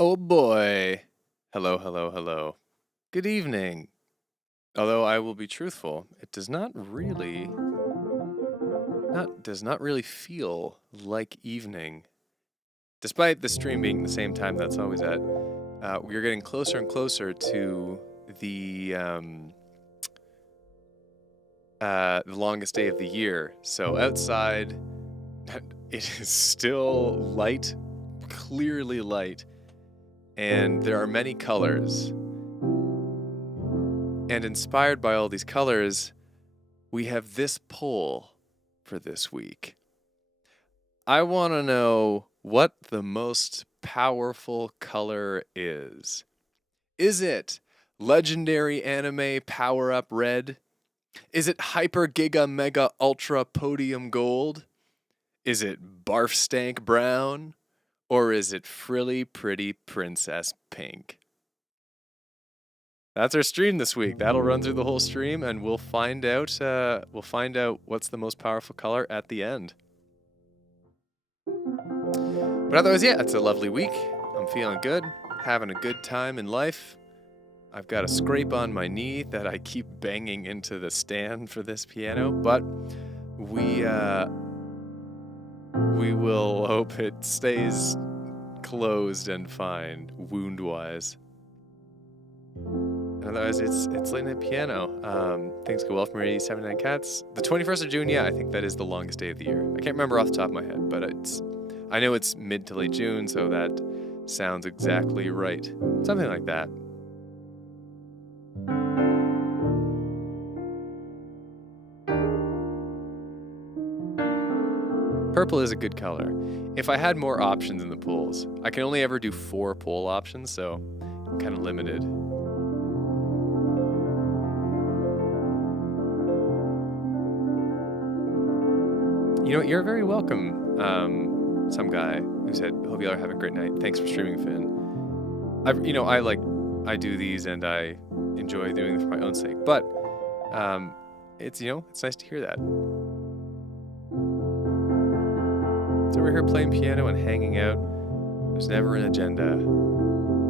Oh boy. Hello, hello, hello. Good evening. Although I will be truthful, it does not really feel like evening. Despite the stream being the same time that's always at, we're getting closer and closer to the longest day of the year. So outside, it is still light, clearly light, and there are many colors. And inspired by all these colors, we have this poll for this week. I want to know what the most powerful color is. Is it legendary anime Power Up Red? Is it Hyper Giga Mega Ultra Podium Gold? Is it Barf Stank Brown? Or is it Frilly Pretty Princess Pink? That's our stream this week. That'll run through the whole stream, and we'll find out. What's the most powerful color at the end. But otherwise, yeah, it's a lovely week. I'm feeling good, having a good time in life. I've got a scrape on my knee that I keep banging into the stand for this piano, but we will hope it stays closed and fine, wound-wise. Otherwise, it's late night piano. Things go well for me. 79 Cats. The 21st of June, yeah, I think that is the longest day of the year. I can't remember off the top of my head, but I know it's mid to late June, so that sounds exactly right. Something like that. Purple is a good color. If I had more options in the polls, I can only ever do 4 poll options, so I'm kind of limited. You know, you're very welcome. Some guy who said, "Hope y'all are having a great night. Thanks for streaming, Finn." I do these and I enjoy doing them for my own sake, but it's nice to hear that. So we're here playing piano and hanging out. There's never an agenda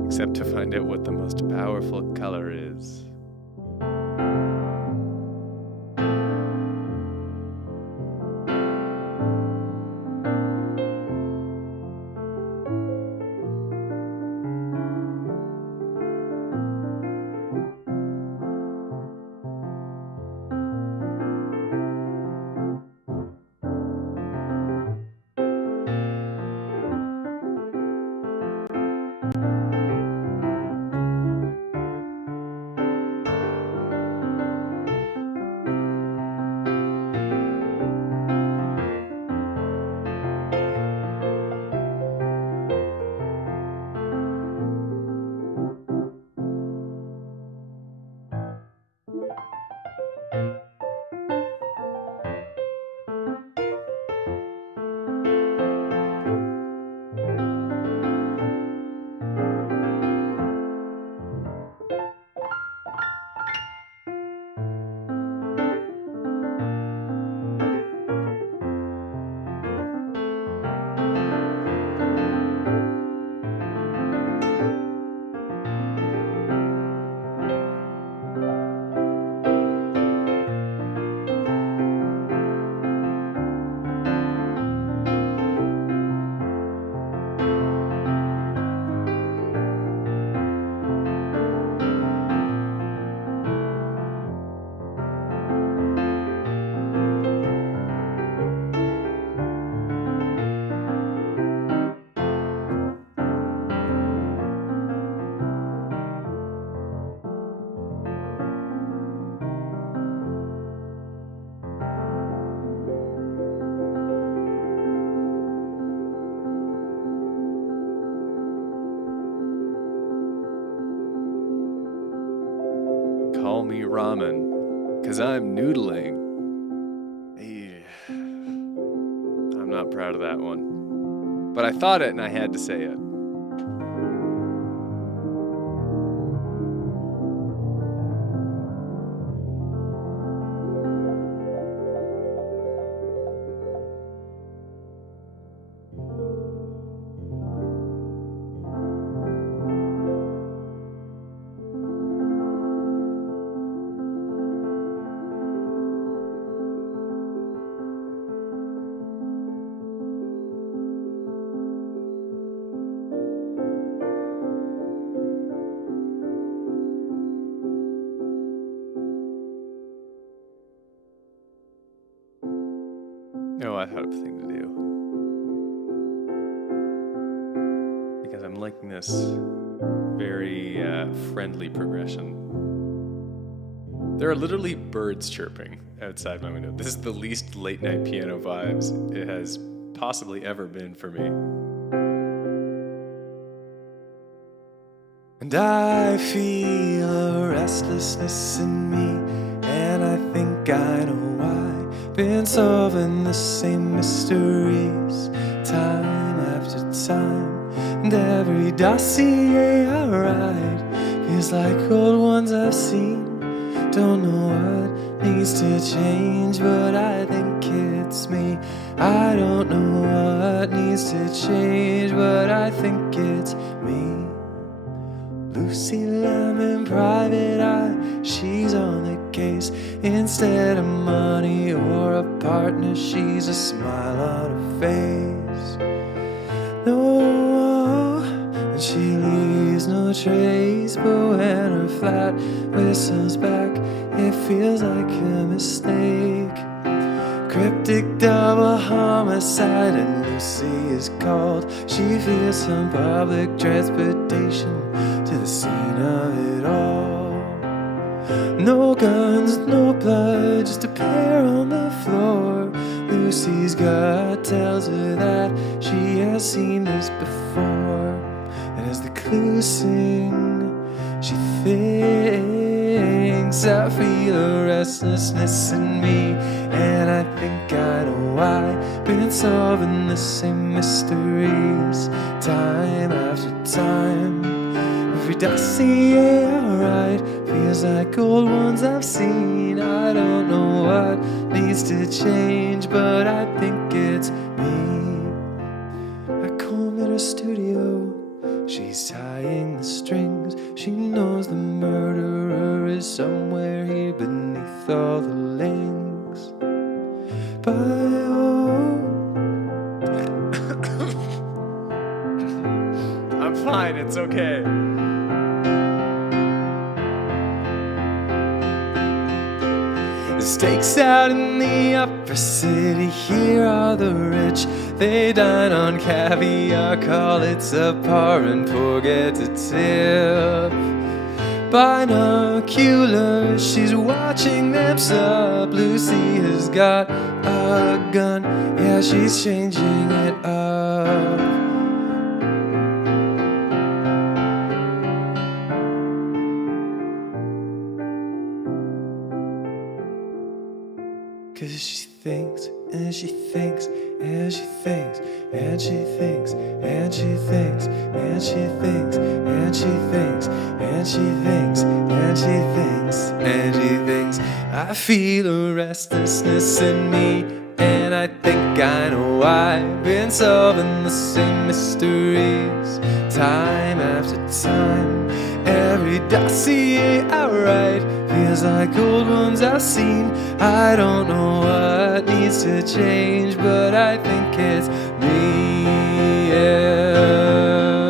except to find out what the most powerful color is. Call me ramen, 'cause I'm noodling. I'm not proud of that one. But I thought it and I had to say it. Oh, I thought of a thing to do. Because I'm liking this very friendly progression. There are literally birds chirping outside my window. This is the least late night piano vibes it has possibly ever been for me. And I feel a restlessness in me, and I think I know why. Been solving the same mysteries time after time, and every dossier I write feels like old ones I've seen. Don't know what needs to change, but I think it's me. I don't know what needs to change, but I think it's me. Lucy Lemon, private eye, she's on the case. Instead of money or a partner, she's a smile on her face. No, and she leaves no trace, but when her flat whistles back, it feels like a mistake. Cryptic double homicide, and Lucy is called. She feels some public transportation to the scene of it all. No guns, no blood, just a pair on the floor. Lucy's gut tells her that she has seen this before. And as the clues sing, she thinks, I feel a restlessness in me, and I think I know why. Been solving the same mysteries time after time. Every dossier I write feels like old ones I've seen. I don't know what needs to change, but I think it's me. Back home in her studio, she's tying the strings. She knows the murderer is somewhere here beneath all the links. But I'm fine, it's okay. The stakes out in the upper city, here are the rich. They dine on caviar, call it subpar, and forget to tip. Binoculars, she's watching them sup. Lucy has got a gun, yeah, she's changing it up. Cause she thinks, and she thinks, and she thinks, and she thinks, and she thinks, and she thinks, and she thinks, and she thinks, and she thinks, and she thinks. I feel a restlessness in me, and I think I know why. Been solving the same mysteries time after time. Every dossier I write feels like old ones I've seen. I don't know what needs to change, but I think it's me, yeah.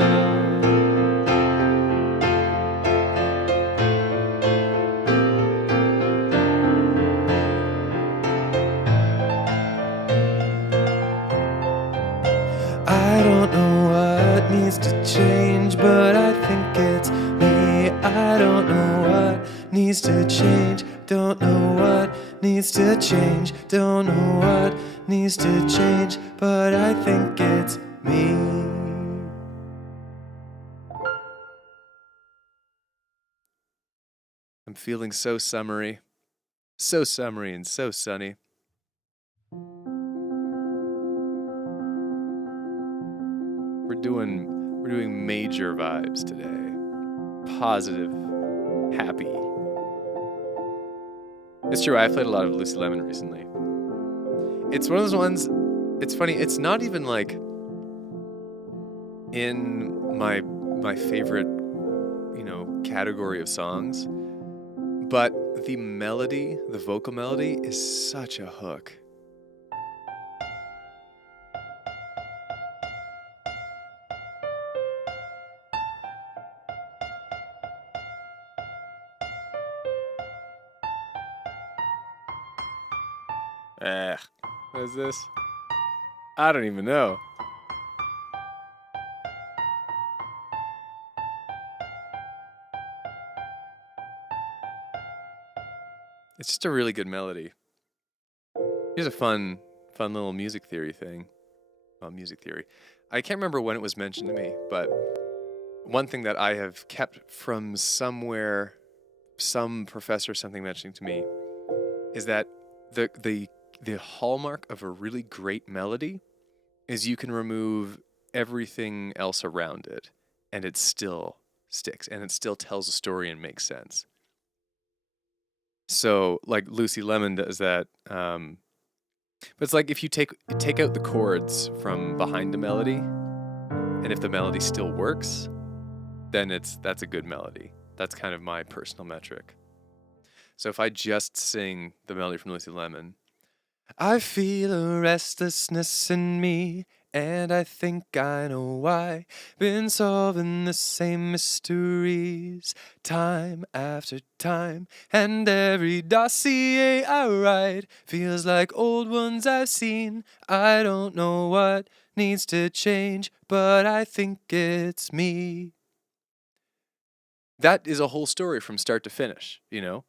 I don't know what needs to change, but I think it's me. I don't know what needs to change, don't know what needs to change, don't know what needs to change, but I think it's me. I'm feeling so summery and so sunny. We're doing major vibes today. Positive, happy. It's true, I've played a lot of Lucy Lemon recently. It's one of those ones, it's funny, it's not even like in my favorite, category of songs, but the melody, the vocal melody is such a hook. What is this? I don't even know. It's just a really good melody. Here's a fun little music theory thing. Well, music theory. I can't remember when it was mentioned to me, but one thing that I have kept from somewhere, some professor or something mentioning to me, is that the hallmark of a really great melody is you can remove everything else around it, and it still sticks, and it still tells a story and makes sense. So, like Lucy Lemon does that. But it's like if you take out the chords from behind the melody, and if the melody still works, then that's a good melody. That's kind of my personal metric. So if I just sing the melody from Lucy Lemon, I feel a restlessness in me, and I think I know why. Been solving the same mysteries time after time, and every dossier I write feels like old ones I've seen. I don't know what needs to change, but I think it's me. That is a whole story from start to finish, you know?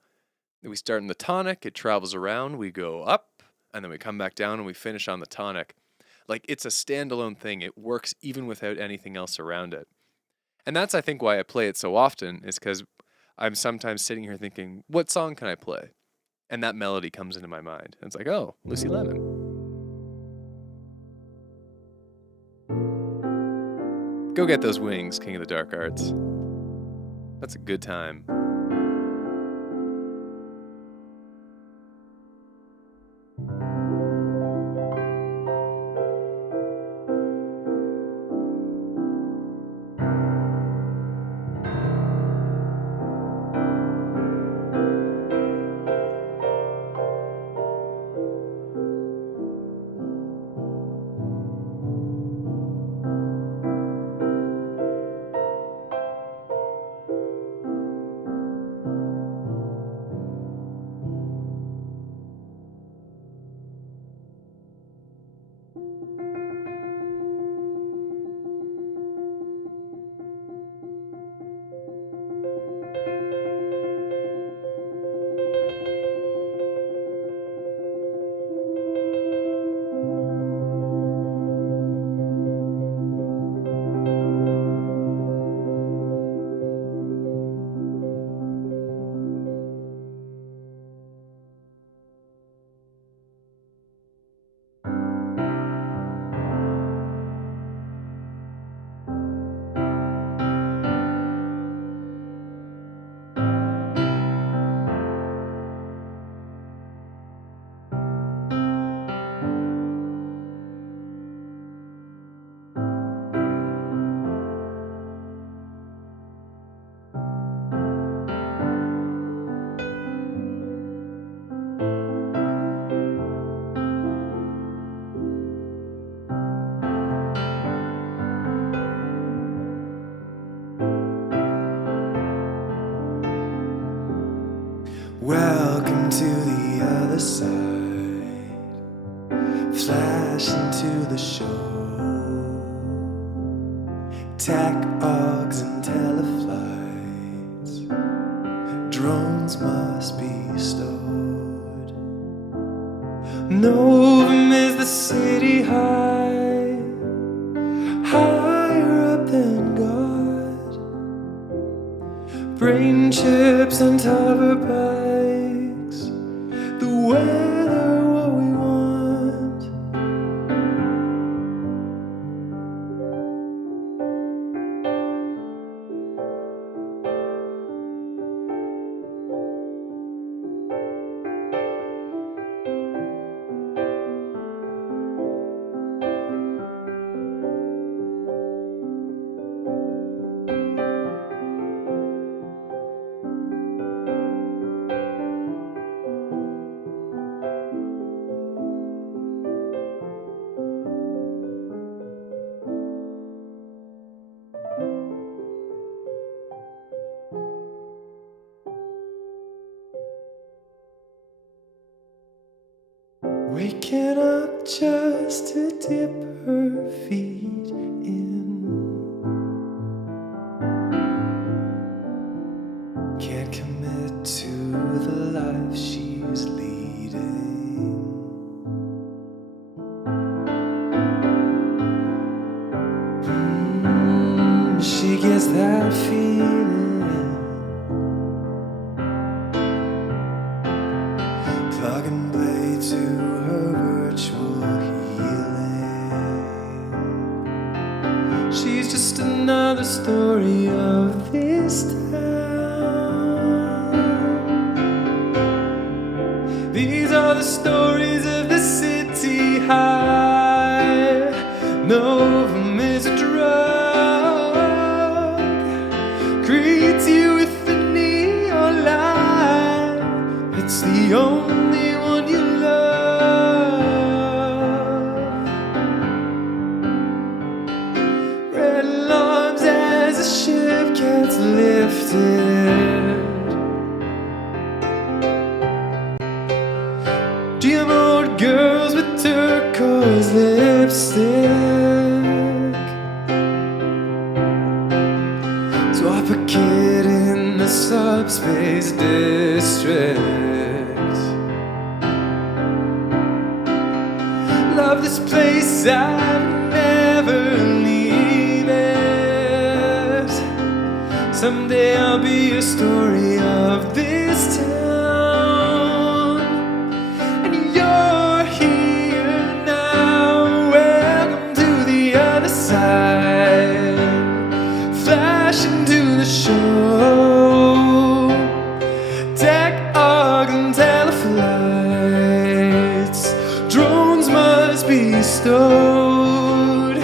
We start in the tonic, it travels around, we go up, and then we come back down and we finish on the tonic. Like, it's a standalone thing. It works even without anything else around it. And that's, I think, why I play it so often, is because I'm sometimes sitting here thinking, what song can I play? And that melody comes into my mind. And it's like, oh, Lucy Lemon. Go get those wings, King of the Dark Arts. That's a good time. Welcome to the other side. Flash into the show. Tac augs and teleflights. Drones must be stowed. Novum is the city high, higher up than God. Brain chips and hover bikes. The weather, what we want. waking up just to dip her feet in. Can't commit to the life she's leading. She gets that feeling, plug and play to her virtual healing. She's just another story of this town. These are the stories of the city high. No of them is a drug. Greets you with the neon light. It's the only one you love. Red alarms as the ship gets lifted. Gem-old girls with turquoise lipstick. Swap a kid in the subspace district. Love this place, I'd never leave it. Someday I'll be a story of this town. And you're here now. Welcome to the other side. Flash into the show. Tech, args, and teleflights. Drones must be stowed.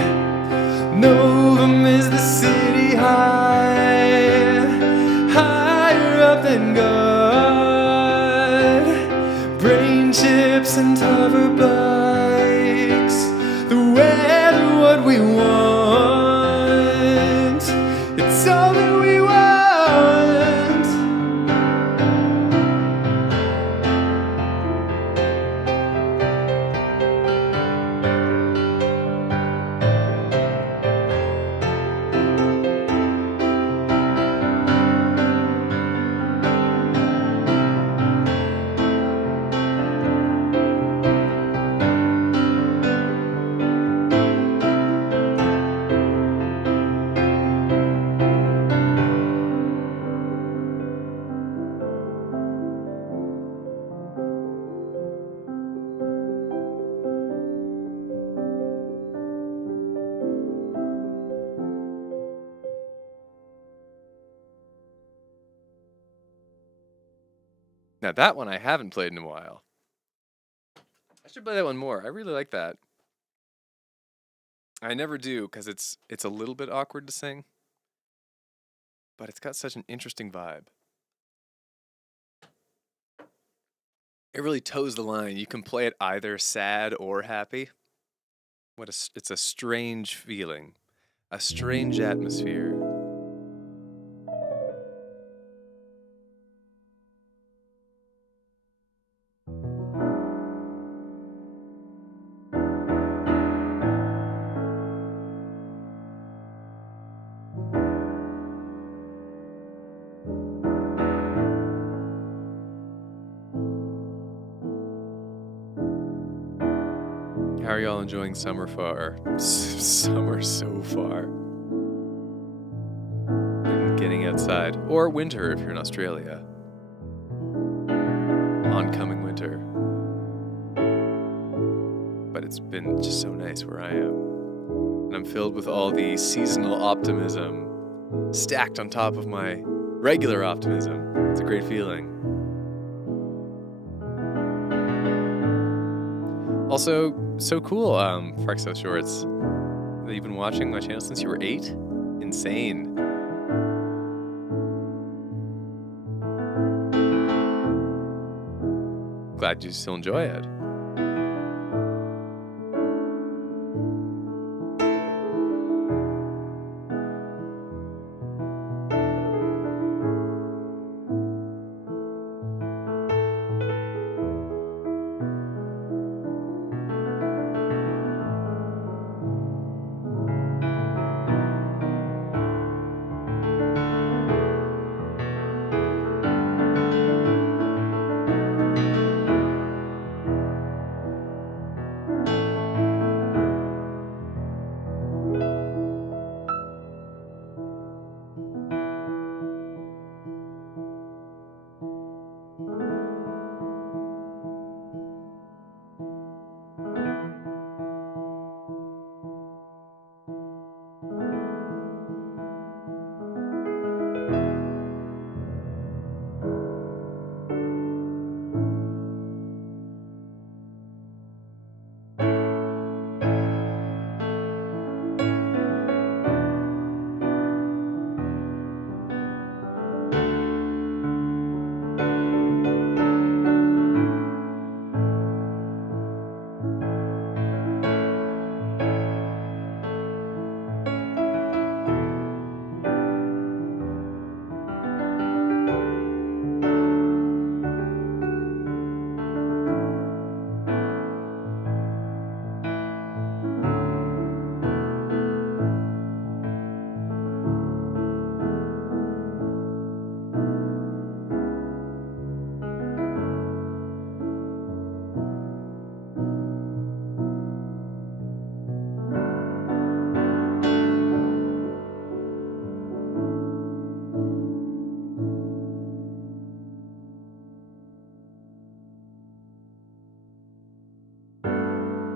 Novum is the city high, higher up than God. Brain chips and hover bikes. The weather, what we want. It's all that we want. Now that one I haven't played in a while. I should play that one more. I really like that. I never do because it's a little bit awkward to sing, but it's got such an interesting vibe. It really toes the line. You can play it either sad or happy. It's a strange feeling, a strange atmosphere. How are y'all enjoying summer far? Summer so far. Getting outside. Or winter if you're in Australia. Oncoming winter. But it's been just so nice where I am. And I'm filled with all the seasonal optimism stacked on top of my regular optimism. It's a great feeling. Also, so cool, Farksouth Shorts, that you've been watching my channel since you were 8? Insane. Glad you still enjoy it.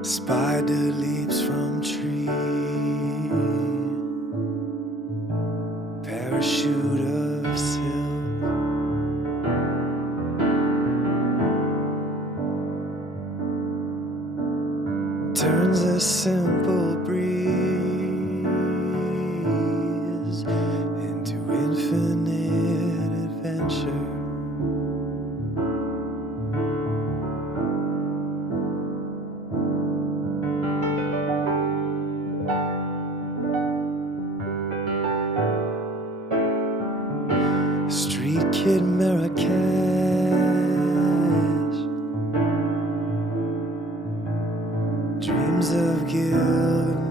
Spider leaps from tree, parachute of silk. Turns a simple breeze into infinite adventure. Street kid Marrakesh, dreams of Gilgamesh.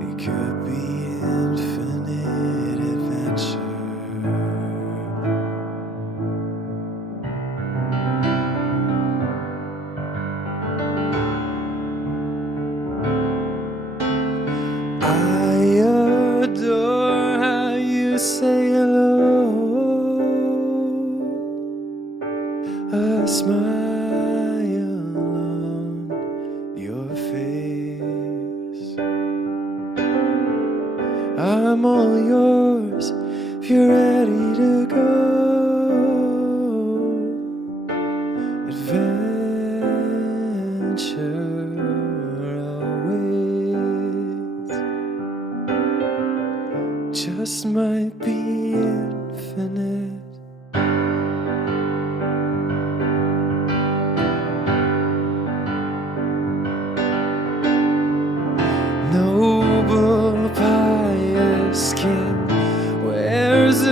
It could be infinite adventure. I adore how you say hello, a smile on your face. I'm all yours if you're ready to go. Adventure awaits. Just might be infinite. Noble pious king wears a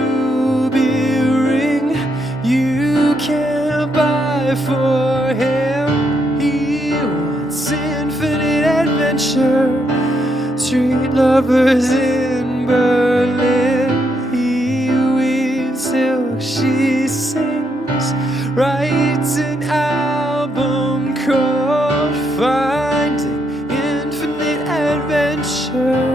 ruby ring you can't buy for him. He wants infinite adventure. Street lovers in Berlin. He weaves silk, she sings, writes an album called Finding Infinite Adventure.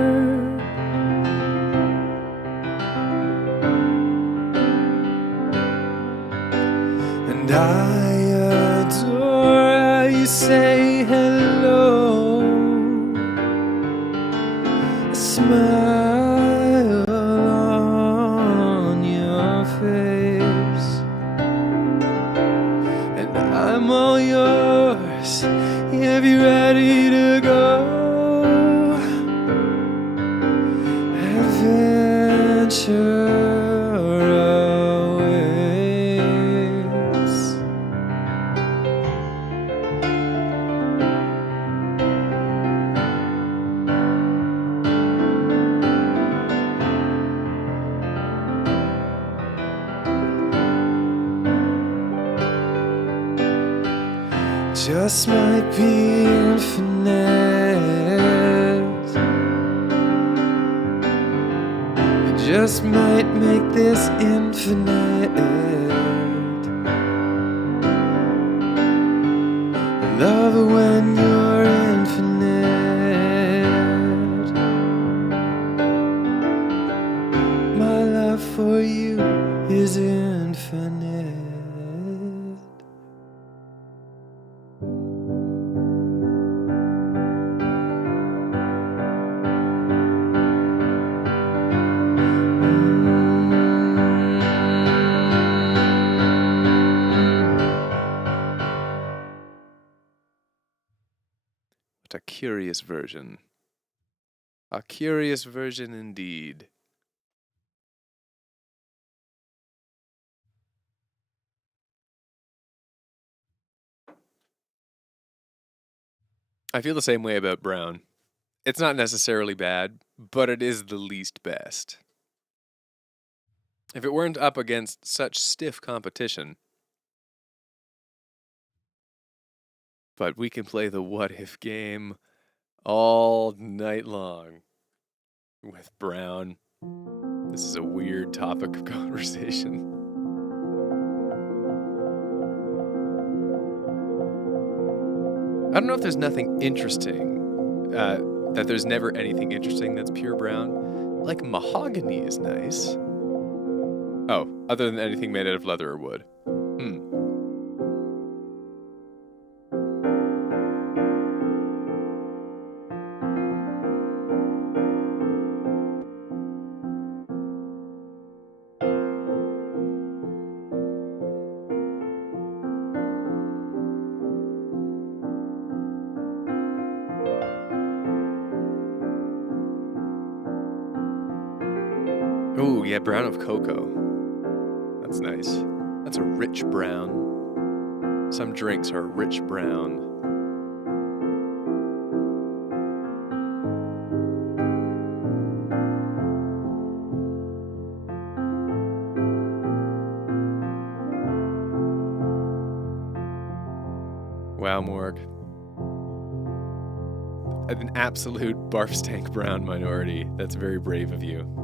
And I adore how you say hello, a smile on your face. And I'm all yours if you're ready to go. Adventure awaits. Just might be infinite. It just might make this infinite. I love it when you're infinite. My love for you is infinite. What a curious version. A curious version indeed. I feel the same way about Brown. It's not necessarily bad, but it is the least best. If it weren't up against such stiff competition. But we can play the what if game all night long with Brown. This is a weird topic of conversation. I don't know if there's nothing interesting, that there's never anything interesting that's pure brown. Like mahogany is nice. Oh, other than anything made out of leather or wood. Oh, yeah, brown of cocoa. That's nice. That's a rich brown. Some drinks are a rich brown. Wow, Morg. An absolute barf stank brown minority. That's very brave of you.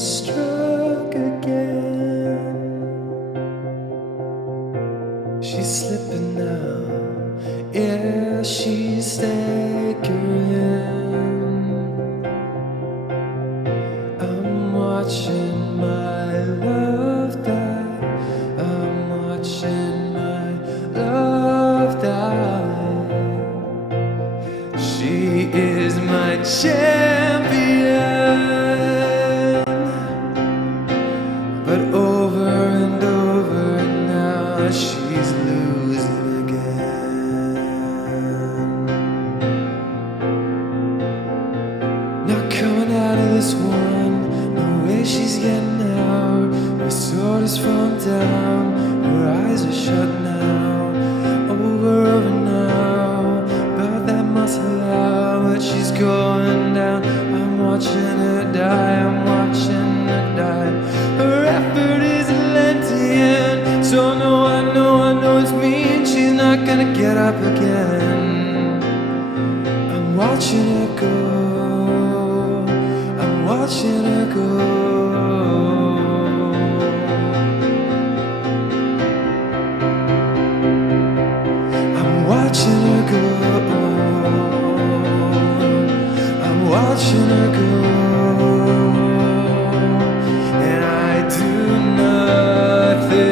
struck again. She's slipping now, yeah, she's staggering. I'm watching my love die. I'm watching my love die. She is my champion, but over and over now she's losing again. Not coming out of this one, no way she's getting out. Her sword is falling down, her eyes are shut now. Over now, about that muscle out, but she's going down. I'm watching her die, I'm watching her die. Her effort is Atlantean, so no, I know it's mean. She's not gonna get up again. I'm watching her go, I'm watching her go. Watching her go, I'm watching her go, and I do nothing.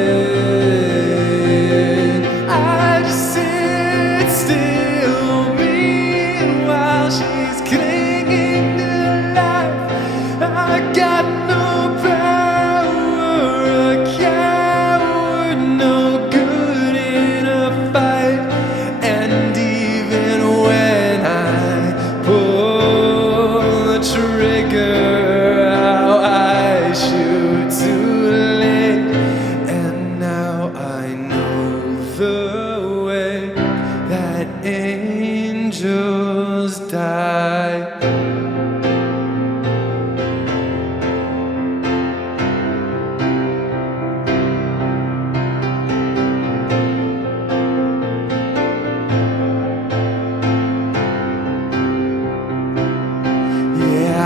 I just sit still, meanwhile she's clinging to life. I got no power, a coward, no good in a fight. And even when I pull the trigger, how I shoot too late. And now I know the way that angels die.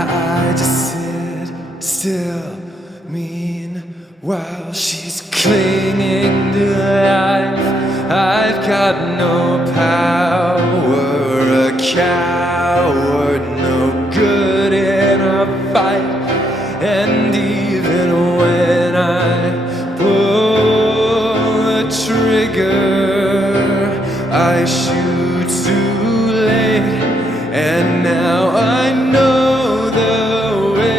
I just sit still, meanwhile she's clinging to life. I've got no power, a coward, no good in a fight. And even when I pull the trigger, I shoot too late. And now I know the way.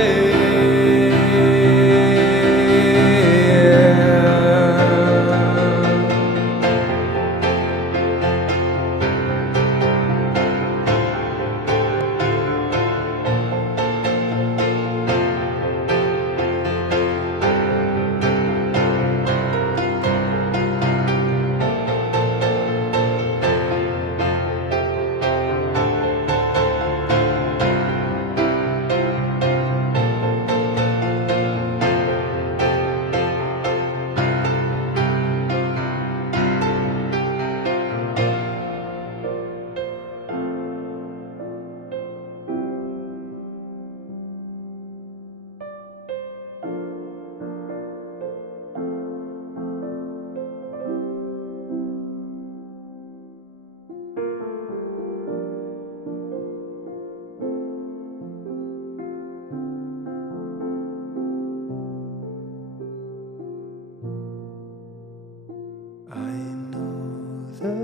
I know the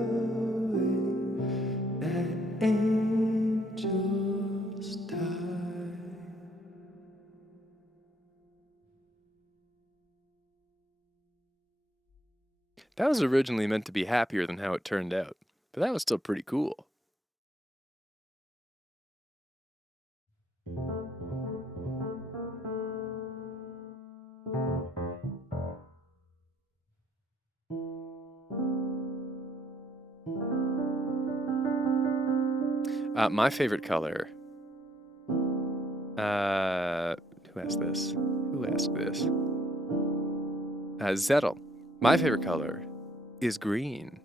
way that angels die. That was originally meant to be happier than how it turned out, but that was still pretty cool. My favorite color. Who asked this? Zettel. My favorite color is green.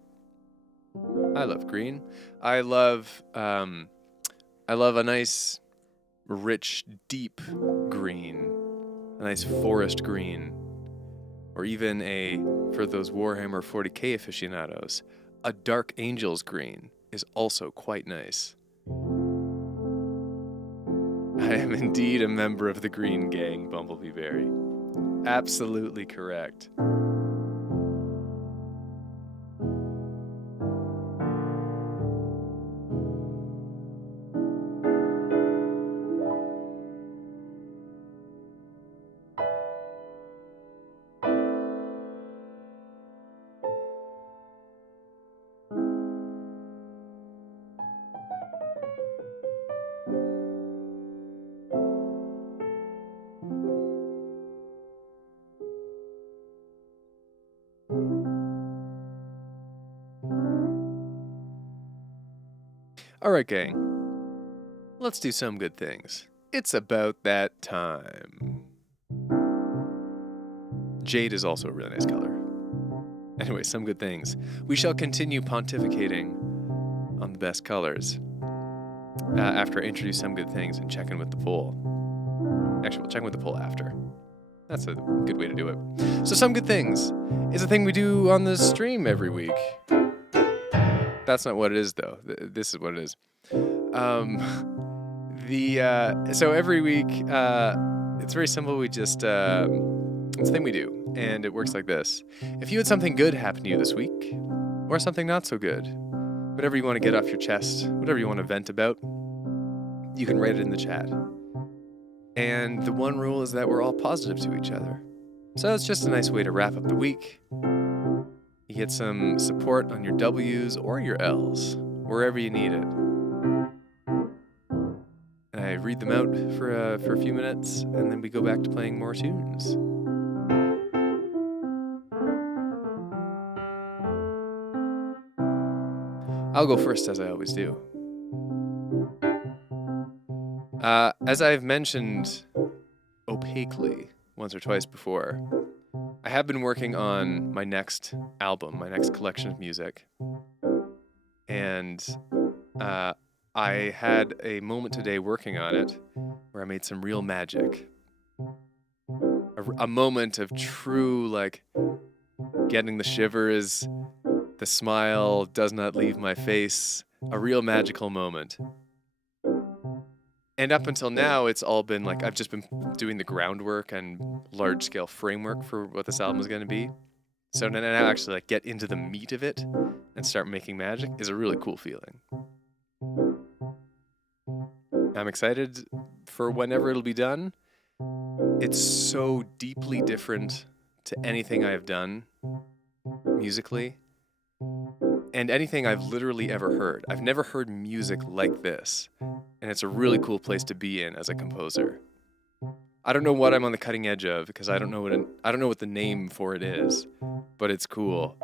I love green. I love a nice, rich, deep green. a nice forest green, or even for those Warhammer 40k aficionados, a Dark Angels green is also quite nice. I am indeed a member of the Green Gang, Bumblebee Berry. Absolutely correct. All right, gang. Let's do some good things. It's about that time. Jade is also a really nice color. Anyway, some good things. We shall continue pontificating on the best colors after I introduce some good things and check in with the poll. Actually, we'll check in with the poll after. That's a good way to do it. So some good things is a thing we do on the stream every week. That's not what it is, though. This is what it is. So every week, it's very simple. We just it's a thing we do, and it works like this. If you had something good happen to you this week, or something not so good, whatever you want to get off your chest, whatever you want to vent about, you can write it in the chat. And the one rule is that we're all positive to each other. So it's just a nice way to wrap up the week. You get some support on your W's or your L's, wherever you need it. And I read them out for a few minutes, and then we go back to playing more tunes. I'll go first, as I always do. As I've mentioned opaquely once or twice before, I have been working on my next album, my next collection of music. And I had a moment today working on it where I made some real magic. A moment of true, like, getting the shivers, the smile does not leave my face, a real magical moment. And up until now, it's all been like, I've just been doing the groundwork and large-scale framework for what this album is going to be. So now actually like get into the meat of it and start making magic is a really cool feeling. I'm excited for whenever it'll be done. It's so deeply different to anything I have done musically and anything I've literally ever heard. I've never heard music like this, and it's a really cool place to be in as a composer. I don't know what I'm on the cutting edge of because I don't know what the name for it is, but it's cool.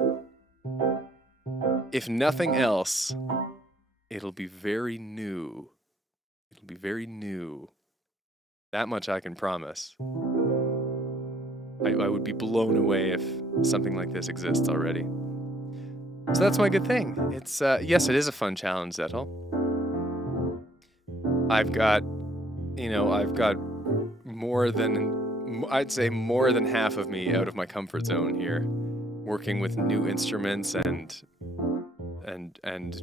If nothing else, it'll be very new. It'll be very new. That much I can promise. I would be blown away if something like this exists already. So that's my good thing. It's yes, it is a fun challenge, Zettel. I've got more than half of me out of my comfort zone here, working with new instruments and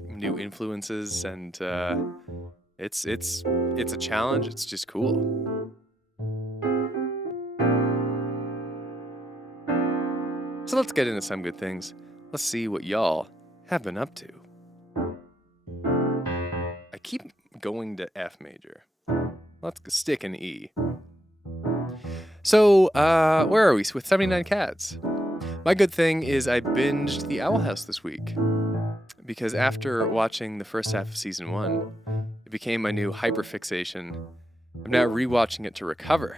new influences, and it's a challenge. It's just cool. So let's get into some good things. Let's see what y'all have been up to. I keep going to F major. Let's stick in E. So, where are we? With 79 Cats. My good thing is I binged The Owl House this week. Because after watching the first half of season 1, it became my new hyperfixation. I'm now rewatching it to recover.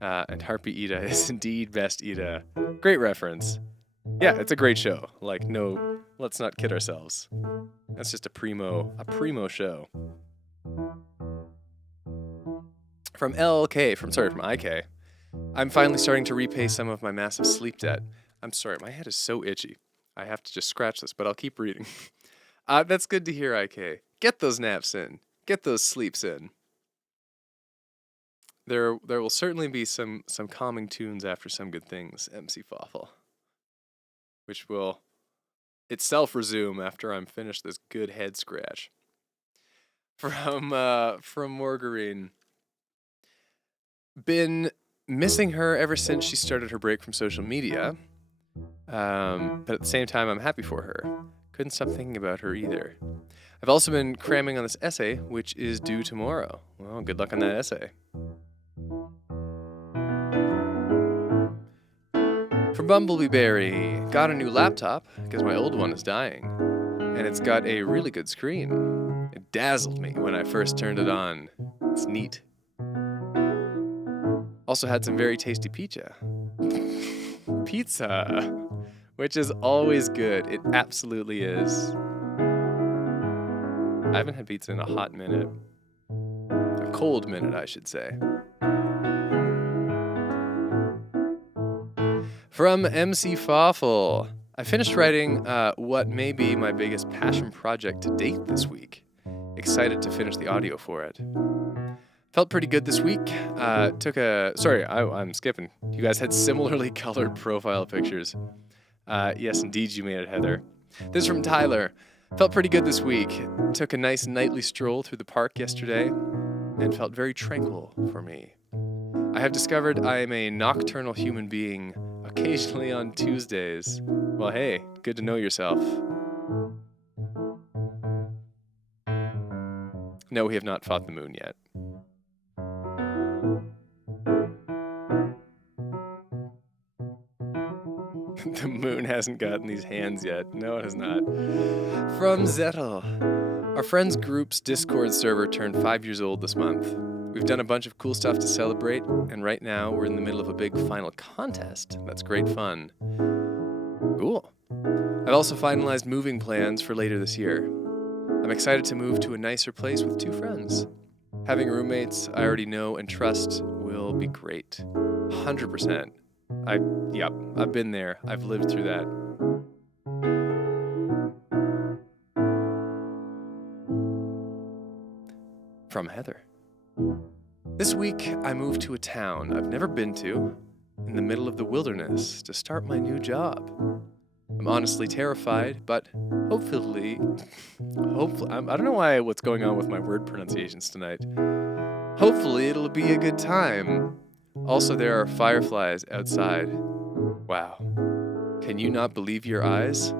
And Harpy Ida is indeed best Ida. Great reference. Yeah, it's a great show. Like, no, let's not kid ourselves. That's just a primo show. From IK, I'm finally starting to repay some of my massive sleep debt. I'm sorry, my head is so itchy. I have to just scratch this, but I'll keep reading. That's good to hear, IK. Get those naps in. Get those sleeps in. there will certainly be some calming tunes after some good things, MC Fawful, which will itself resume after I'm finished this good head scratch. From Morgarine. Been missing her ever since she started her break from social media. But at the same time, I'm happy for her. Couldn't stop thinking about her either. I've also been cramming on this essay, which is due tomorrow. Well, good luck on that essay. From Bumblebeeberry, got a new laptop because my old one is dying. And it's got a really good screen. It dazzled me when I first turned it on. It's neat. Also had some very tasty pizza. Pizza, which is always good. It absolutely is. I haven't had pizza in a hot minute. A cold minute, I should say. From MC Fawful. I finished writing what may be my biggest passion project to date this week. Excited to finish the audio for it. Felt pretty good this week. I'm skipping. You guys had similarly colored profile pictures. Yes, indeed you made it, Heather. This is from Tyler. Felt pretty good this week. Took a nice nightly stroll through the park yesterday and felt very tranquil for me. I have discovered I am a nocturnal human being, occasionally on Tuesdays. Well, hey, good to know yourself. No, we have not fought the moon yet. The moon hasn't gotten these hands yet. No, it has not. From Zettel. Our friends group's Discord server turned 5 years old this month. We've done a bunch of cool stuff to celebrate, and right now we're in the middle of a big final contest. That's great fun. Cool. I've also finalized moving plans for later this year. I'm excited to move to a nicer place with 2 friends. Having roommates I already know and trust will be great. 100%. I've been there. I've lived through that. From Heather. This week, I moved to a town I've never been to, in the middle of the wilderness, to start my new job. I'm honestly terrified, but hopefully, I don't know what's going on with my word pronunciations tonight. Hopefully, it'll be a good time. Also, there are fireflies outside. Wow. Can you not believe your eyes?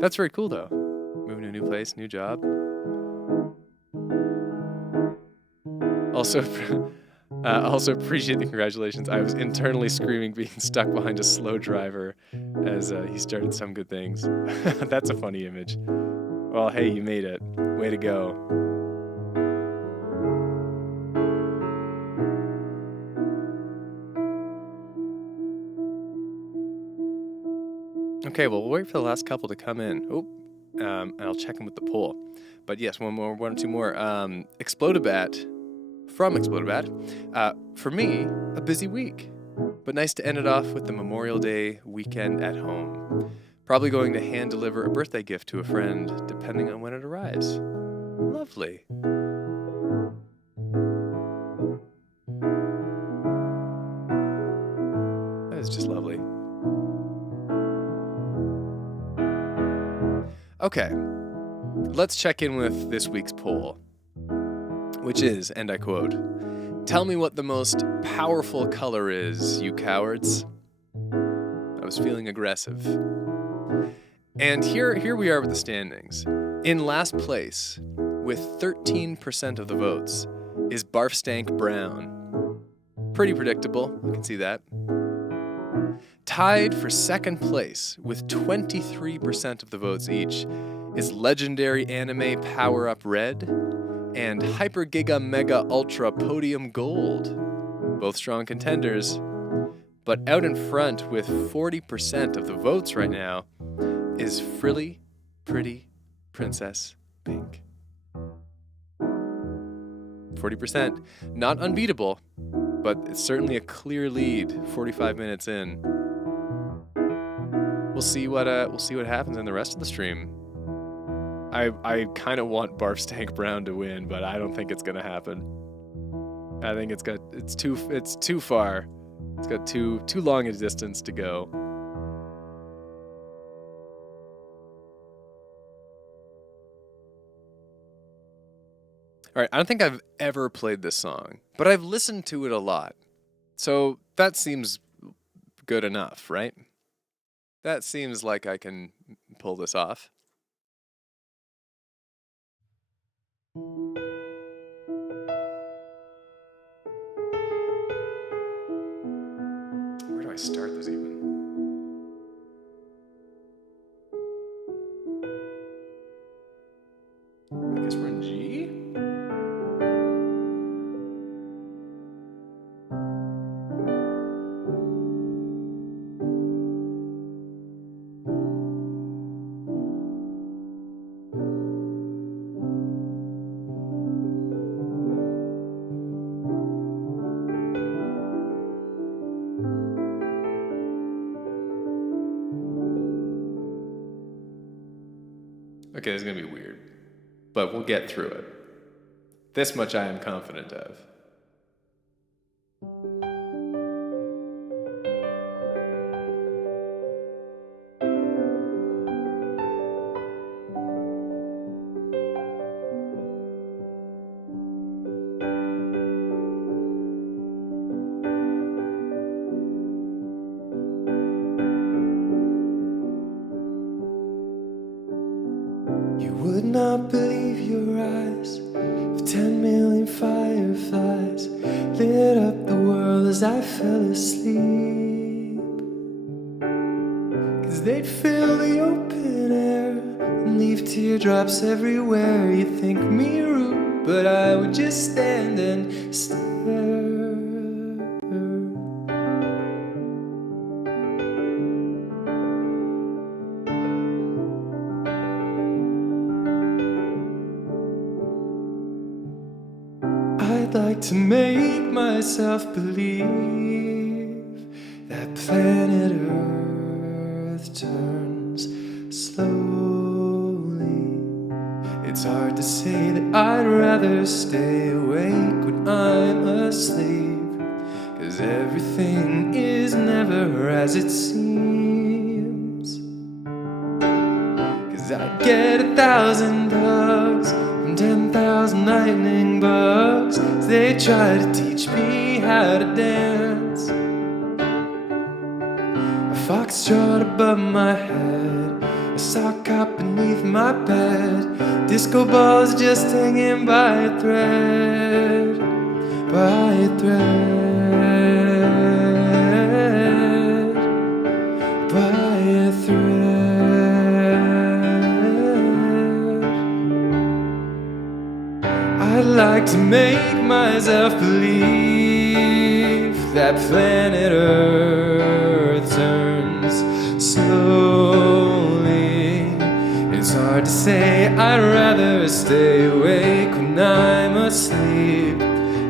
That's very cool, though. Moving to a new place, new job. Also appreciate the congratulations. I was internally screaming being stuck behind a slow driver as he started some good things. That's a funny image. Well, hey, you made it. Way to go. Okay, well, we'll wait for the last couple to come in. And I'll check in with the poll. But yes, one or two more. Explodabat. From Explodabat. For me, a busy week. But nice to end it off with the Memorial Day weekend at home. Probably going to hand deliver a birthday gift to a friend, depending on when it arrives. Lovely. That is just lovely. Okay, let's check in with this week's poll, which is, and I quote, "Tell me what the most powerful color is, you cowards." I was feeling aggressive. And here we are with the standings. In last place, with 13% of the votes, is Barfstank Brown. Pretty predictable, I can see that. Tied for second place, with 23% of the votes each, is legendary anime Power Up Red and Hyper Giga Mega Ultra Podium Gold. Both strong contenders. But out in front with 40% of the votes right now is Frilly Pretty Princess Pink. 40%. Not unbeatable, but it's certainly a clear lead 45 minutes in. we'll see what happens in the rest of the stream. I kind of want Barf Stank Brown to win, but I don't think it's gonna happen. I think it's too far. It's got too long a distance to go. All right, I don't think I've ever played this song, but I've listened to it a lot. So that seems good enough, right? That seems like I can pull this off. Where do I start this even? I guess we're in G? Okay, this is going to be weird, but we'll get through it. This much I am confident of. You would not believe your eyes if 10 million fireflies lit up the world as I fell asleep. 'Cause they'd fill the open air and leave teardrops everywhere. You think me rude, but I would just stand and stare. I'd like to make myself believe that planet Earth turns slowly. It's hard to say that I'd rather stay awake when I'm asleep, 'cause everything is never as it seems. 'Cause I'd get 1,000 hugs from 10,000 lightning bugs as they try to teach me how to dance. A foxtrot above my head, a sock cop beneath my bed, disco balls just hanging by a thread, by a thread, by a thread. I'd like to make myself believe that planet Earth turns slowly. It's hard to say, I'd rather stay awake when I'm asleep,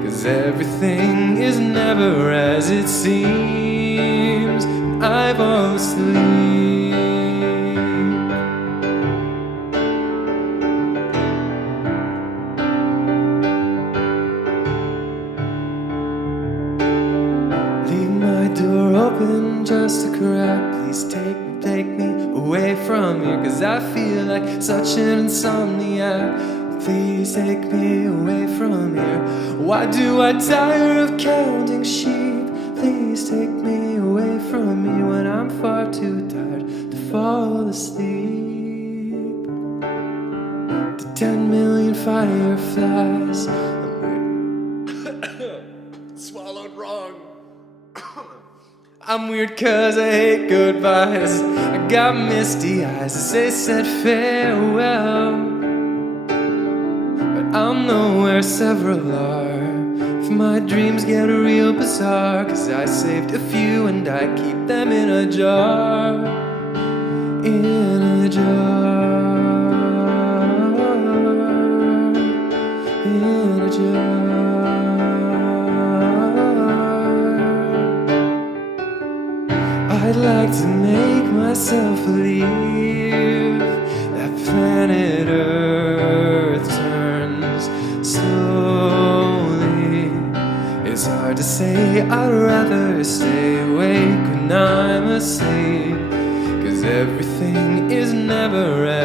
'cause everything is never as it seems. I fall asleep. Door open just a crack. Please take me away from here, 'cause I feel like such an insomniac. Please take me away from here. Why do I tire of counting sheep? Please take me away from here when I'm far too tired to fall asleep. The 10 million fireflies. Swallowed wrong. I'm weird 'cause I hate goodbyes. I got misty eyes as they said farewell, but I'm nowhere several are. If my dreams get real bizarre, 'cause I saved a few and I keep them in a jar. In a jar. In a jar. I'd like to make myself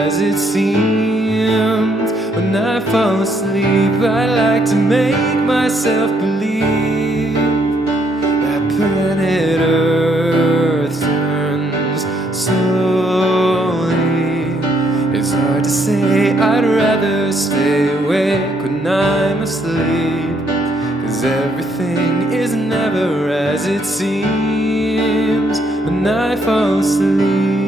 as it seems. When I fall asleep, I like to make myself believe that planet Earth turns slowly. It's hard to say, I'd rather stay awake when I'm asleep, 'cause everything is never as it seems when I fall asleep.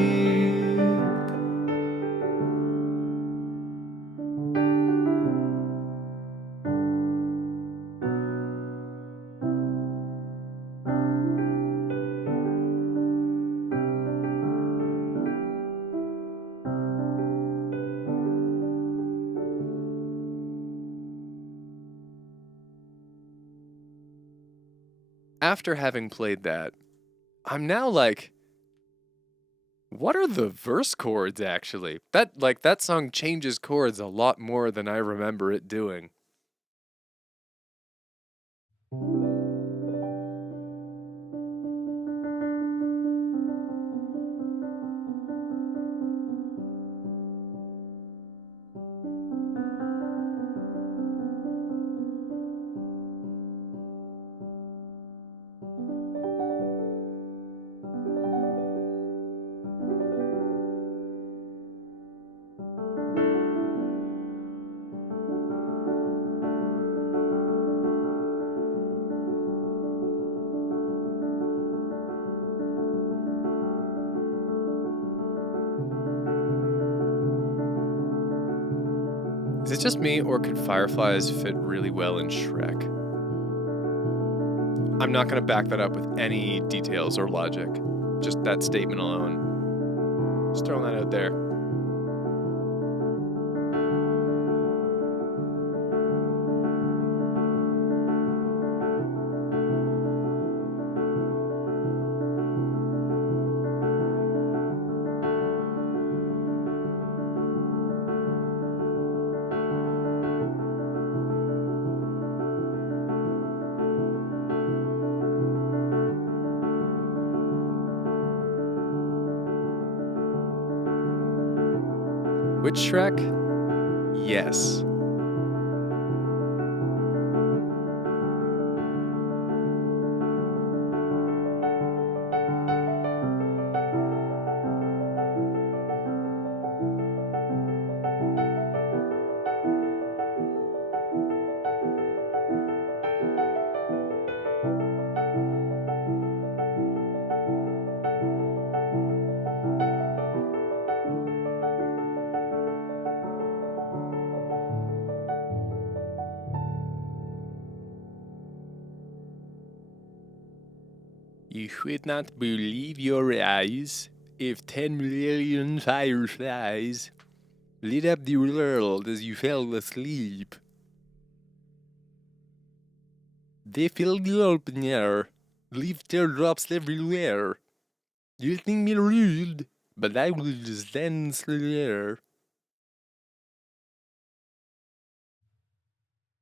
After having played that, I'm now like, what are the verse chords actually? That song changes chords a lot more than I remember it doing. Is it just me, or could fireflies fit really well in Shrek? I'm not going to back that up with any details or logic. Just that statement alone. Just throwing that out there. Which Shrek? Yes. You would not believe your eyes if 10 million fireflies lit up the world as you fell asleep. They fill the open air, leave teardrops everywhere. You think me rude, but I will just dance there.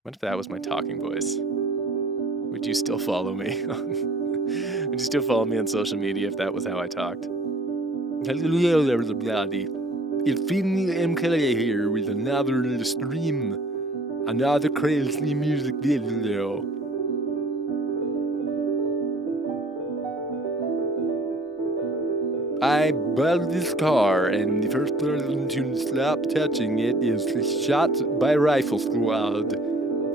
What if that was my talking voice? Would you still follow me? Would you still follow me on social media if that was how I talked? Hello everybody. It's Finley MK here with another stream. Another crazy music video. I bought this car, and the first person to stop touching it is shot by Rifle Squad.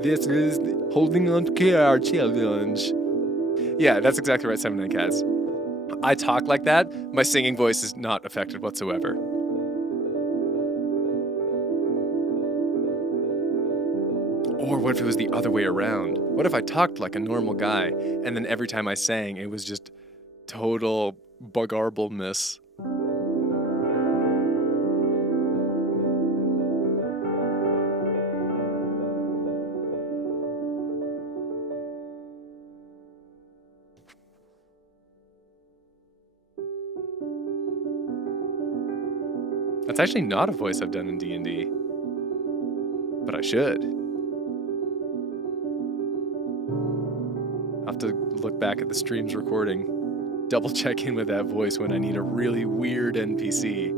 This is Holding On to Car Challenge. Yeah, that's exactly right, 79 Cats. I talk like that. My singing voice is not affected whatsoever. Or what if it was the other way around? What if I talked like a normal guy, and then every time I sang, it was just total bugarbleness? That's actually not a voice I've done in D&D, but I should. I'll have to look back at the stream's recording, double check in with that voice when I need a really weird NPC.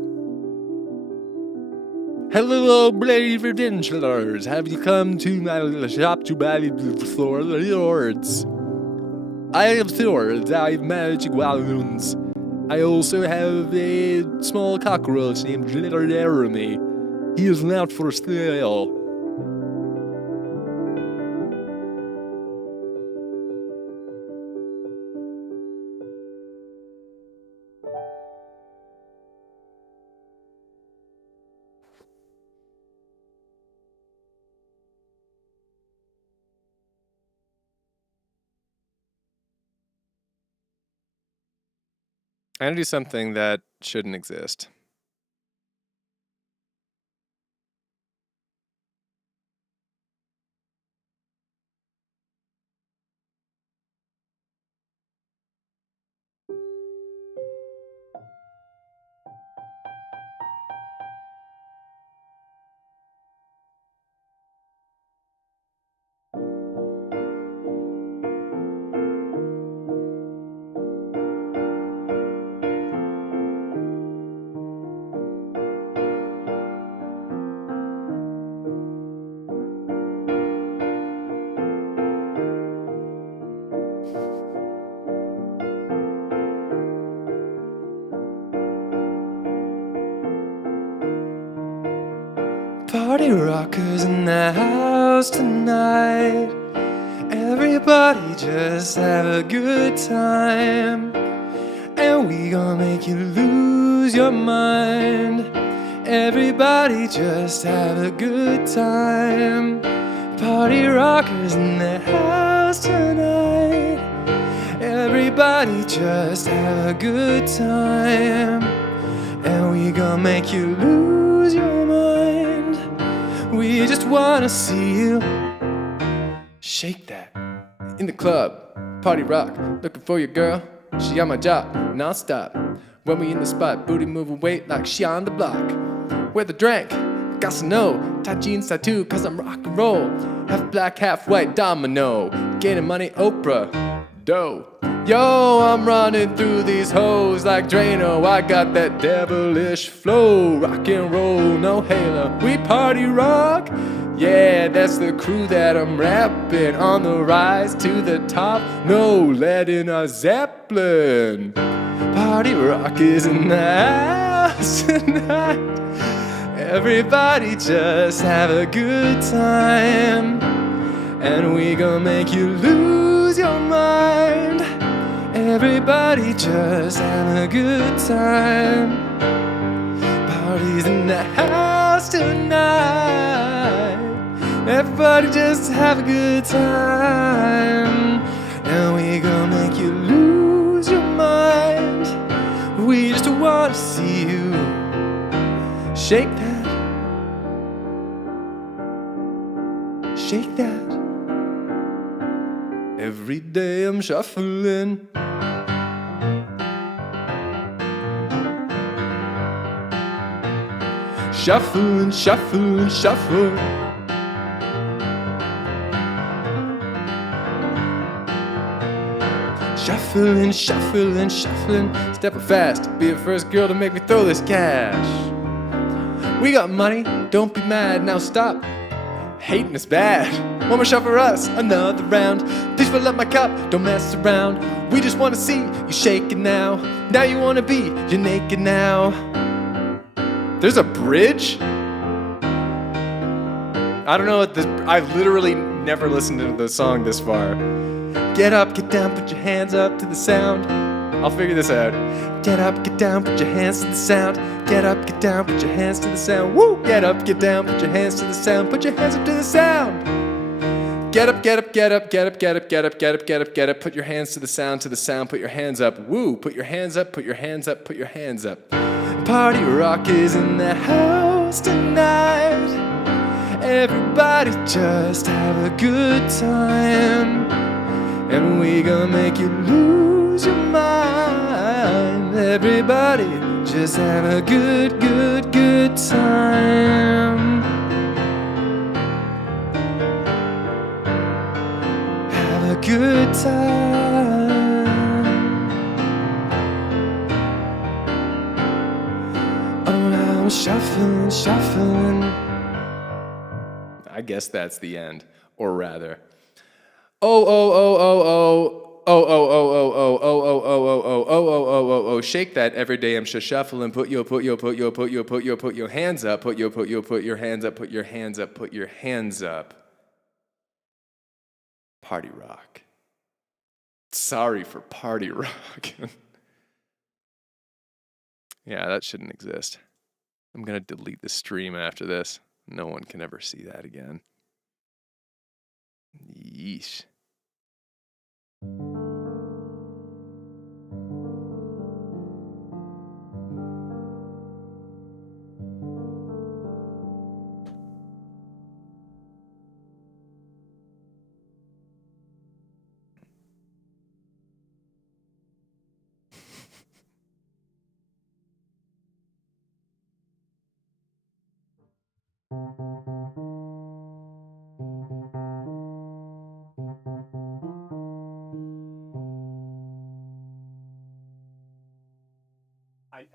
Hello, brave adventurers. Have you come to my shop to buy swords? I have swords. I have magic wands. I also have a small cockroach named Little Jeremy. He is not for sale. I'm gonna do something that shouldn't exist. Party rockers in the house tonight. Everybody just have a good time. And we gonna make you lose your mind. Everybody just have a good time. Party rockers in the house tonight. Everybody just have a good time. And we gonna make you lose your mind. We just wanna see you shake that in the club. Party rock, looking for your girl. She on my job, non-stop. When we in the spot, booty moving weight like she on the block. Where the drink, got to know. Tight jeans tattoo, cause I'm rock and roll. Half black, half white, domino. Getting money, Oprah, dough. Yo, I'm running through these hoes like Drano. I got that devilish flow. Rock and roll, no halo. We party rock. Yeah, that's the crew that I'm rapping. On the rise to the top, no letting a Zeppelin. Party rock is in the house tonight. Everybody just have a good time. And we gonna make you lose your mind. Everybody just have a good time. Parties in the house tonight. Everybody just have a good time. And we gonna make you lose your mind. We just wanna see you shake that. Shake that. Every day I'm shuffling. Shuffling, shuffling, shuffling. Shuffling, shuffling, shuffling. Stepping fast, be the first girl to make me throw this cash. We got money, don't be mad, now stop. Hating is bad. One more shot for us, another round. Please fill up my cup, don't mess around. We just wanna see you shaking now. Now you wanna be, you're naked now. There's a bridge? I don't know what this, I've literally never listened to the song this far. Get up, get down, put your hands up to the sound. I'll figure this out. Get up, get down, put your hands to the sound. Get up, get down, put your hands to the sound. Woo! Get up, get down, put your hands to the sound. Put your hands up to the sound. Get up, get up, get up, get up, get up, get up, get up, get up, get up. Put your hands to the sound, put your hands up. Woo! Put your hands up, put your hands up, put your hands up. Party rock is in the house tonight. Everybody just have a good time. And we gonna make you lose your mind. Everybody just have a good, good, good time. Have a good time. Oh, now I'm shuffling, shuffling. I guess that's the end, or rather. Oh, oh, oh, oh, oh. Oh, oh, oh, oh, oh, oh, oh, oh, oh, oh, oh, oh, oh, oh, oh, shake that every day I'm shuffling. Put your hands up, put your hands up, put your hands up, put your hands up. Party rock. Sorry for party rock. Yeah, that shouldn't exist. I'm gonna delete the stream after this. No one can ever see that again. Yeesh.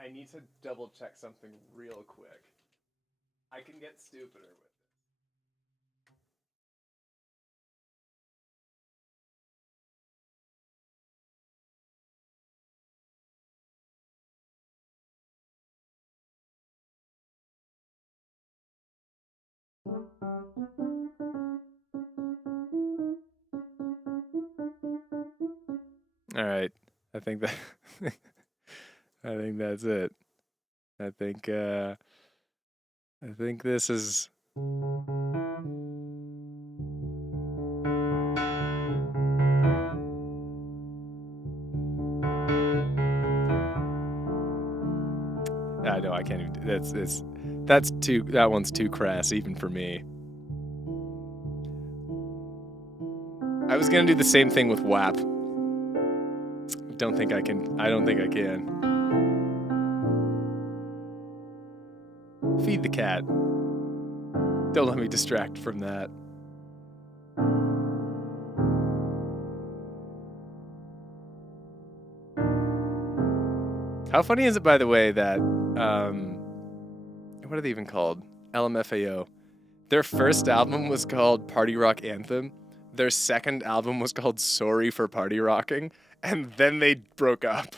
I need to double check something real quick. I can get stupider with it. All right. I think that I think that's it. I think this is I know I can't even that one's too crass even for me. I was gonna do the same thing with WAP. I don't think I can. Feed the cat. Don't let me distract from that. How funny is it, by the way, that what are they even called? LMFAO. Their first album was called Party Rock Anthem. Their second album was called Sorry for Party Rocking, and then they broke up.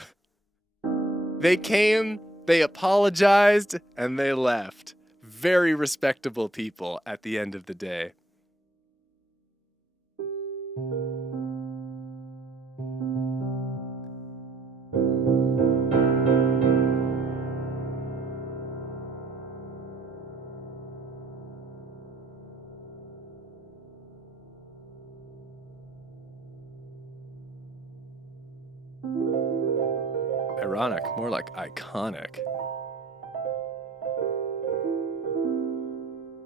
They came, they apologized, and they left. Very respectable people at the end of the day. Ironic, more like iconic.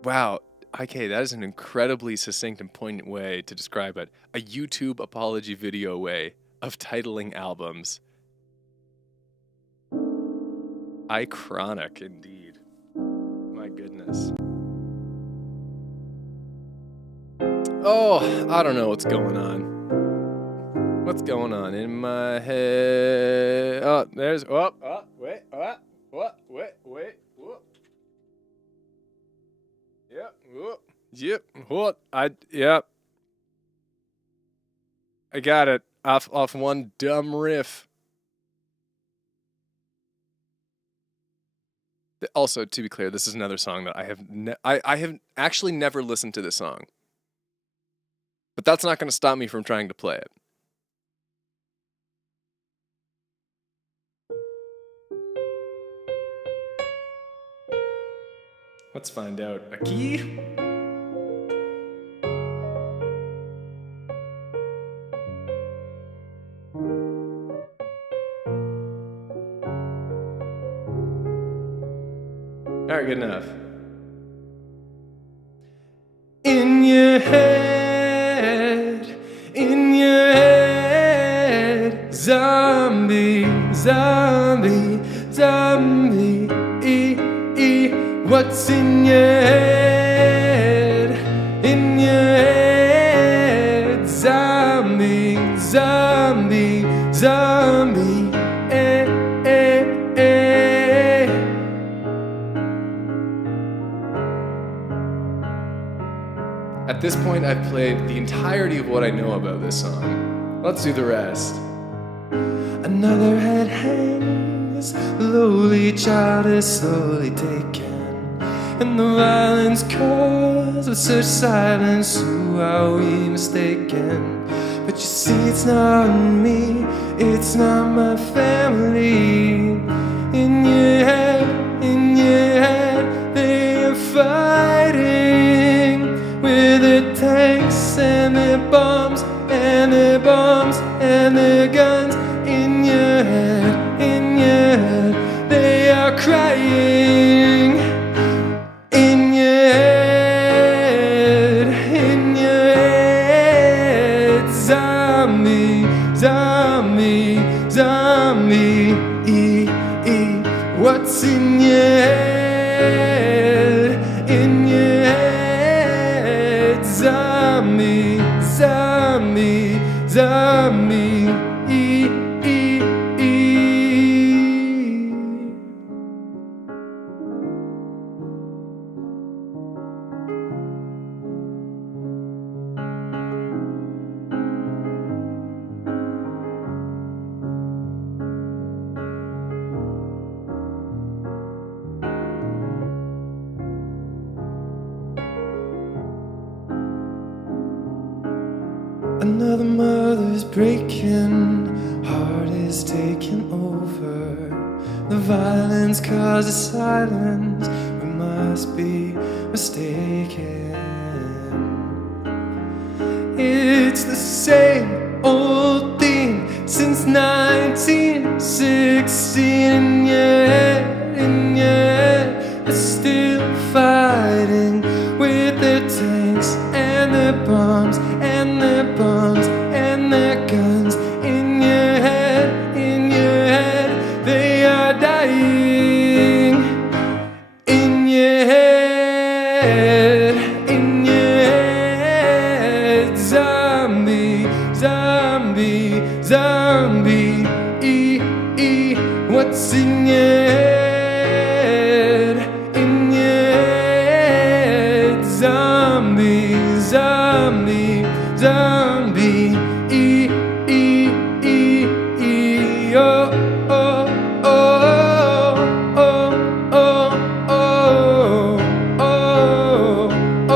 Wow, IK, that is an incredibly succinct and poignant way to describe it. A YouTube apology video way of titling albums. Iconic, indeed. My goodness. Oh, I don't know what's going on. What's going on in my head? Oh, there's, wait, whoop. Yep, whoop, yep, what, yep. I got it, off one dumb riff. Also, to be clear, this is another song that I have actually never listened to this song. But that's not going to stop me from trying to play it. Let's find out. A key? Alright, good enough. In your head, zombie, what's in your head, zombie, At this point, I've played the entirety of what I know about this song. Let's do the rest. Another head hangs, the lowly child is slowly taken, and the violence caused with such silence. Who are we mistaken? But you see, it's not me, it's not my family. In your head, they are fighting with their tanks and their bombs and their bombs and their guns. In your head, they are crying. In your head, zombie, zombie, zombie. What's in your head? In your head, zombie, zombie, zombie. Another mother's breaking, heart is taking over. The violence causes silence, we must be mistaken. It's the same old thing since 1916. In your head, they're still fighting with their tanks and their bombs and their bombs and their guns. In your head, they are dying. In your head, zombie, zombie, zombie. What's in your head? In your head, zombie, zombie, zombie. Oh, oh, oh, oh, oh, oh, oh,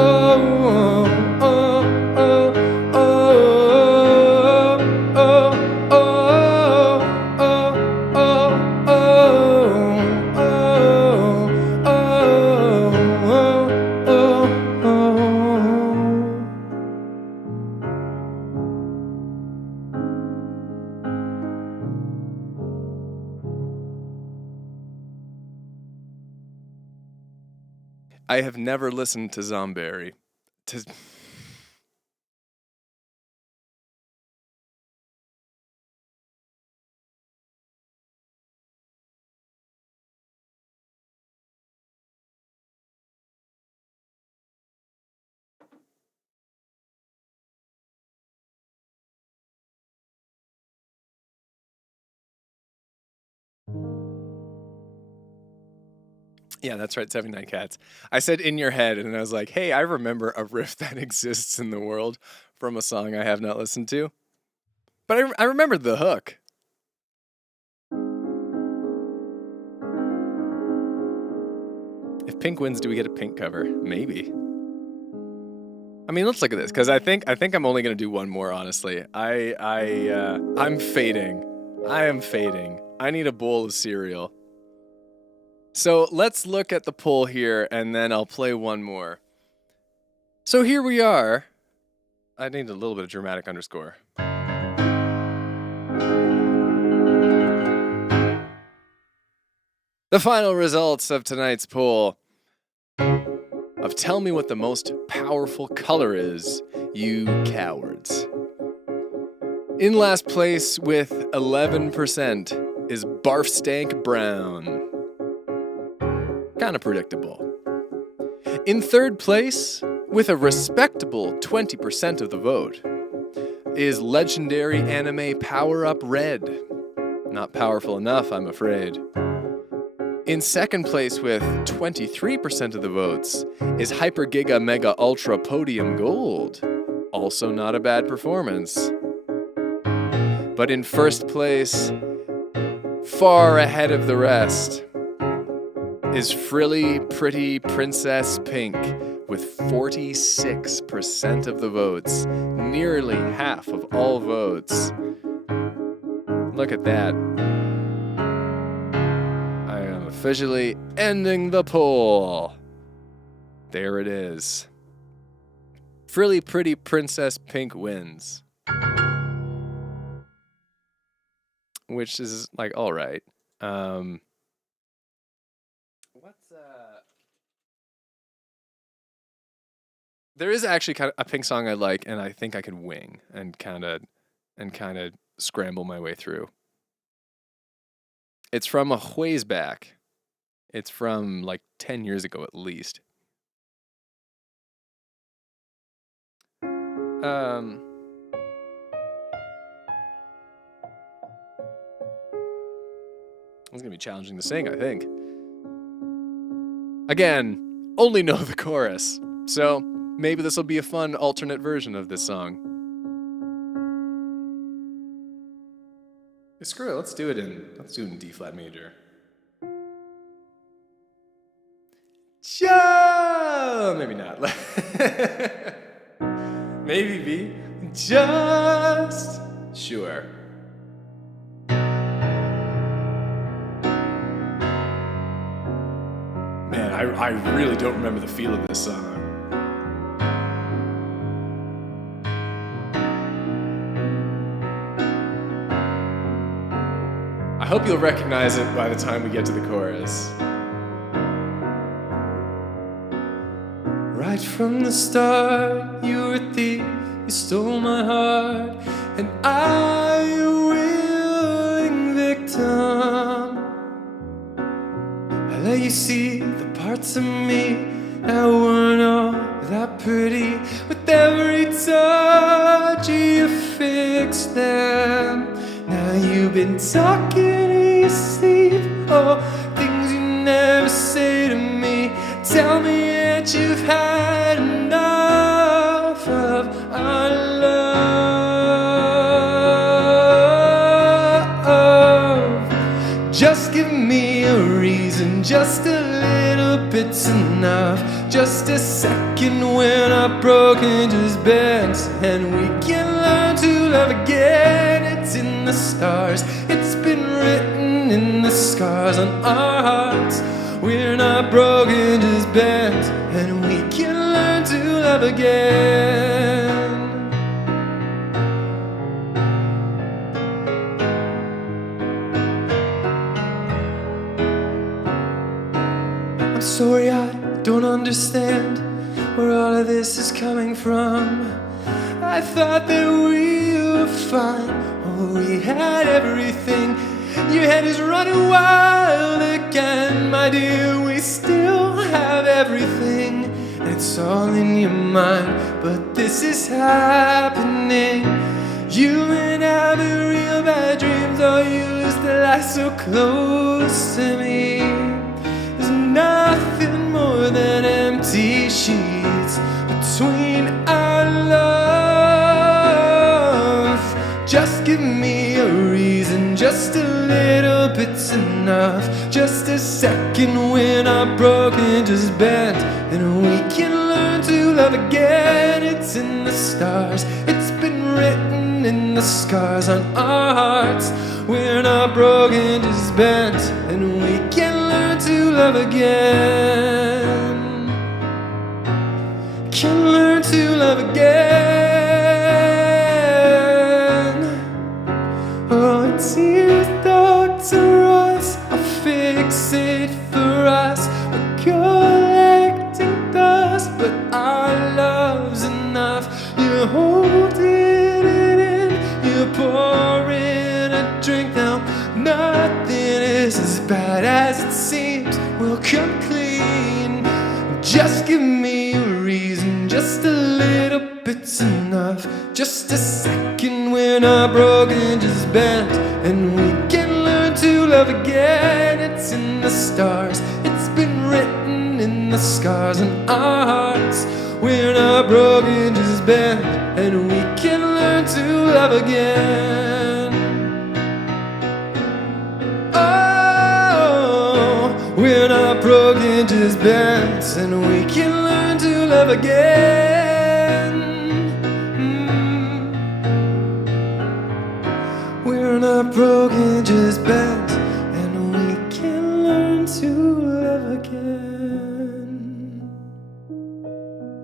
I have never listened to Zomberry. Yeah, that's right, 79 Cats. I said in your head, and I was like, hey, I remember a riff that exists in the world from a song I have not listened to. But I remembered the hook. If Pink wins, do we get a Pink cover? Maybe. I mean, let's look at this, because I think I'm only going to do one more, honestly. I'm fading. I am fading. I need a bowl of cereal. So let's look at the poll here, and then I'll play one more. So here we are. I need a little bit of dramatic underscore. The final results of tonight's poll of Tell Me What the Most Powerful Color Is, you cowards. In last place with 11% is Barf Stank Brown. Kind of predictable. In third place, with a respectable 20% of the vote, is legendary anime Power Up Red. Not powerful enough, I'm afraid. In second place with 23% of the votes is Hyper Giga Mega Ultra Podium Gold. Also not a bad performance. But in first place, far ahead of the rest, is Frilly Pretty Princess Pink with 46% of the votes, nearly half of all votes. Look at that. I am officially ending the poll. There it is. Frilly Pretty Princess Pink wins. Which is like, all right. There is actually kind of a Pink song I like, and I think I can wing and kind of scramble my way through. It's from a ways back. It's from like 10 years ago at least. It's gonna be challenging to sing, I think. Again, only know the chorus, so maybe this will be a fun alternate version of this song. Screw it, let's do it in D flat major. Maybe not. Maybe B. Just sure. Man, I really don't remember the feel of this song. I hope you'll recognize it by the time we get to the chorus. Right from the start, you were a thief, you stole my heart, and I, a willing victim. I let you see the parts of me that weren't all that pretty. With every touch, you fixed them. Now you've been talking in your sleep, oh, things you never say to me. Tell me that you've had enough of our love. Just give me a reason, just a little bit's enough. Just a second when I'm broken, just bent, and we can learn to love again. It's in the stars, it's been written in the scars on our hearts. We're not broken, just bent, and we can learn to love again. I'm sorry, I don't understand where all of this is coming from. I thought that we were fine, oh, we had everything. Your head is running wild again, my dear. We still have everything, and it's all in your mind. But this is happening. You and I have real bad dreams. Oh, you used to lie so close to me. There's nothing more than empty sheets between our love. Just give me a reason, just a little bit's enough. Just a second when I'm broken, just bent, and we can learn to love again. It's in the stars, it's been written in the scars on our hearts. We're not broken, just bent, and we can learn to love again. Can learn to love again. Oh, tears, Dr. Ross, I'll fix it for us. We're collecting dust, but our love's enough. You're holding it in, you're pouring a drink now. Nothing is as bad as it seems. We'll come clean. Just give me a reason, just a little bit's enough. Just a second when I'm broken, just bent, and we can learn to love again. It's in the stars, it's been written in the scars on our hearts. We're not broken, just bent, and we can learn to love again. Oh, we're not broken, just bent, and we can learn to love again. We're not broken, just bent, and we can learn to love again.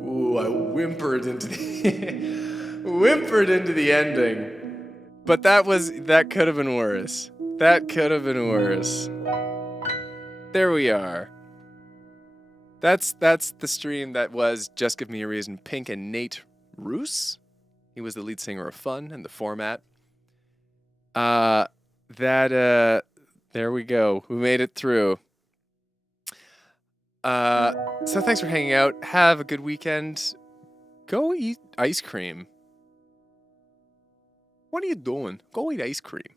Ooh, I whimpered into the ending. But that could have been worse. That could have been worse. There we are. That's the stream that was Just Give Me a Reason. Pink and Nate Roos. He was the lead singer of Fun and the format. There we go. We made it through. So thanks for hanging out. Have a good weekend. Go eat ice cream. What are you doing? Go eat ice cream.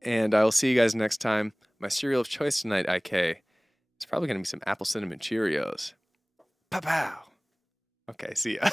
And I will see you guys next time. My cereal of choice tonight, IK. It's probably going to be some apple cinnamon Cheerios. Pow pow. Okay, see ya.